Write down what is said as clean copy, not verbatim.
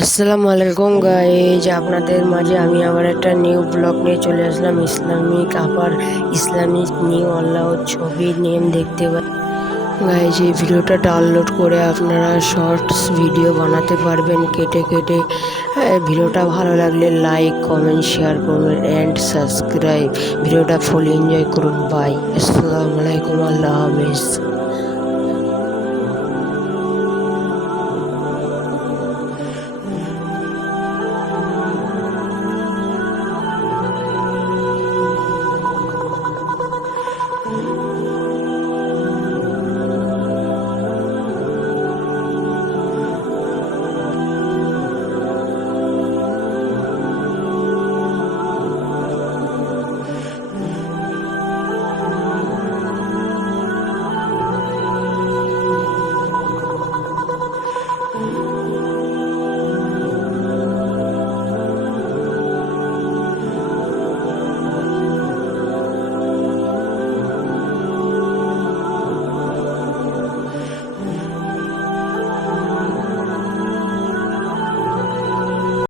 আসসালামু আলাইকুম গাইজ, আপনাদের মাঝে আমি আবার একটা নিউ ব্লগ নিয়ে চলে আসলাম। ইসলামিক নিউ আল্লাহ ছবির নেম দেখতে পাই গাইজ। এই ভিডিওটা ডাউনলোড করে আপনারা শর্টস ভিডিও বানাতে পারবেন কেটে কেটে। ভিডিওটা ভালো লাগলে লাইক, কমেন্ট, শেয়ার করবেন অ্যান্ড সাবস্ক্রাইব। ভিডিওটা ফুল এনজয় করুন। বাই, আসসালামু আলাইকুম, আল্লাহ হাফেজ।